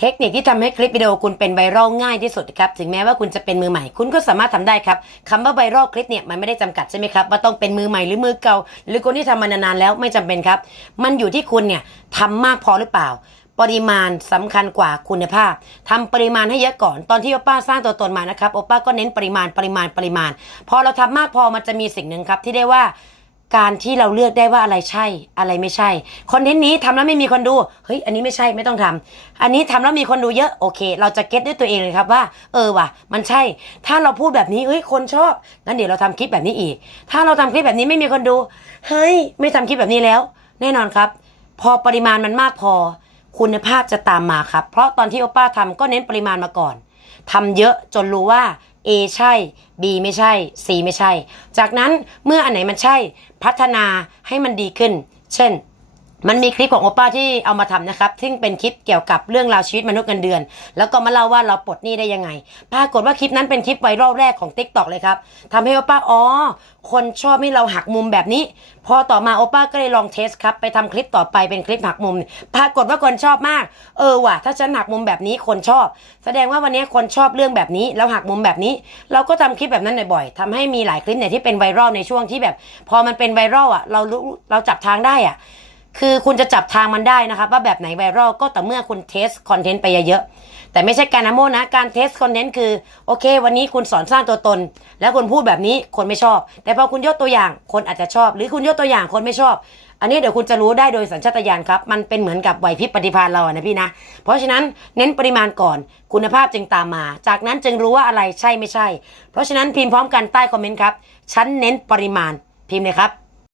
เทคนิคที่ทำให้คลิปวิดีโอคุณเป็นไวรัลง่ายที่สุดครับถึงแม้ว่าคุณจะเป็นมือใหม่ คุณก็สามารถทำได้ครับคำว่าไวรัลคลิปเนี่ยมันไม่ได้จำกัดใช่ไหมครับว่าต้องเป็นมือใหม่หรือมือเก่า หรือคนที่ทำมานานๆแล้วไม่จำเป็นครับ มันอยู่ที่คุณเนี่ยทำมากพอหรือเปล่า ปริมาณสำคัญกว่าคุณภาพทำปริมาณให้เยอะก่อนตอนที่โอป้าสร้างตัวตนมานะครับโอป้าก็เน้นปริมาณปริมาณปริมาณ พอเราทำมากพอมันจะมีสิ่งหนึ่งครับที่ได้ว่า การที่เราเลือกได้ว่าอะไรใช่อะไรไม่ใช่คอนเทนต์นี้ทำแล้วไม่มีคนดูเฮ้ยอันนี้ไม่ใช่ไม่ต้องทำอันนี้ทำแล้วมีคนดูเยอะโอเค เราจะเก็ตด้วยตัวเองเลยครับว่า เออว่ะ มันใช่ ถ้าเราพูดแบบนี้เฮ้ยคนชอบงั้นเดี๋ยวเราทำคลิปแบบนี้อีก ถ้าเราทำคลิปแบบนี้ไม่มีคนดู เฮ้ย ไม่ทำคลิปแบบนี้แล้ว แน่นอนครับ พอปริมาณมันมากพอ คุณภาพจะตามมาครับ เพราะตอนที่โอป้าทำก็เน้นปริมาณมาก่อนทำเยอะจนรู้ว่า A ใช่ B ไม่ใช่ C ไม่ใช่ จากนั้นเมื่ออันไหนมันใช่ พัฒนาให้มันดีขึ้น เช่น มันมีคลิปของโอป้าที่เอามาทำนะครับ ซึ่งเป็นคลิปเกี่ยวกับเรื่องราวชีวิตมนุษย์เงินเดือน แล้วก็มาเล่าว่าเราปลดหนี้ได้ยังไง ปรากฏว่าคลิปนั้นเป็นคลิปไวรัลแรกของ t ิ k t o k เลยครับทำให้โอป้า อ๋อ คนชอบให้เราหักมุมแบบนี้ พอต่อมาโอป้าก็เลยลองเทสครับ ไปทำคลิปต่อไปเป็นคลิปหักมุม ปรากฏว่าคนชอบมาก เออว่ะ ถ้าฉันหักมุมแบบนี้คนชอบ แสดงว่าวันนี้คนชอบเรื่องแบบนี้ แล้วหักมุมแบบนี้ เราก็ทำคลิปแบบนั้นบ่อยๆทำให้มีหลายคลิปเนี่ยที่เป็นไวรัลในช่วงที่แบบ พอมันเป็นไวรัลอะ เรารู้เราจับทางได้อะ คือคุณจะจับทางมันได้นะครับ ว่าแบบไหนไวรัลก็แต่เมื่อคุณเทสคอนเทนต์ไปเยอะๆแต่ไม่ใช่การนโมนะ การเทสคอนเทนต์คือ โอเค วันนี้คุณสอนสร้างตัวตน แล้วคุณพูดแบบนี้คนไม่ชอบ แต่พอคุณยกตัวอย่างคนอาจจะชอบ หรือคุณยกตัวอย่างคนไม่ชอบ อันนี้เดี๋ยวคุณจะรู้ได้โดยสัญชาตญาณครับ มันเป็นเหมือนกับไหวพริบปฏิภาณเราอะนะพี่นะ เพราะฉะนั้นเน้นปริมาณก่อน คุณภาพจึงตามมา จากนั้นจึงรู้ว่าอะไรใช่ไม่ใช่ เพราะฉะนั้นพิมพ์พร้อมกันใต้คอมเมนต์ครับฉันเน้นปริมาณพิมพ์เลยครับ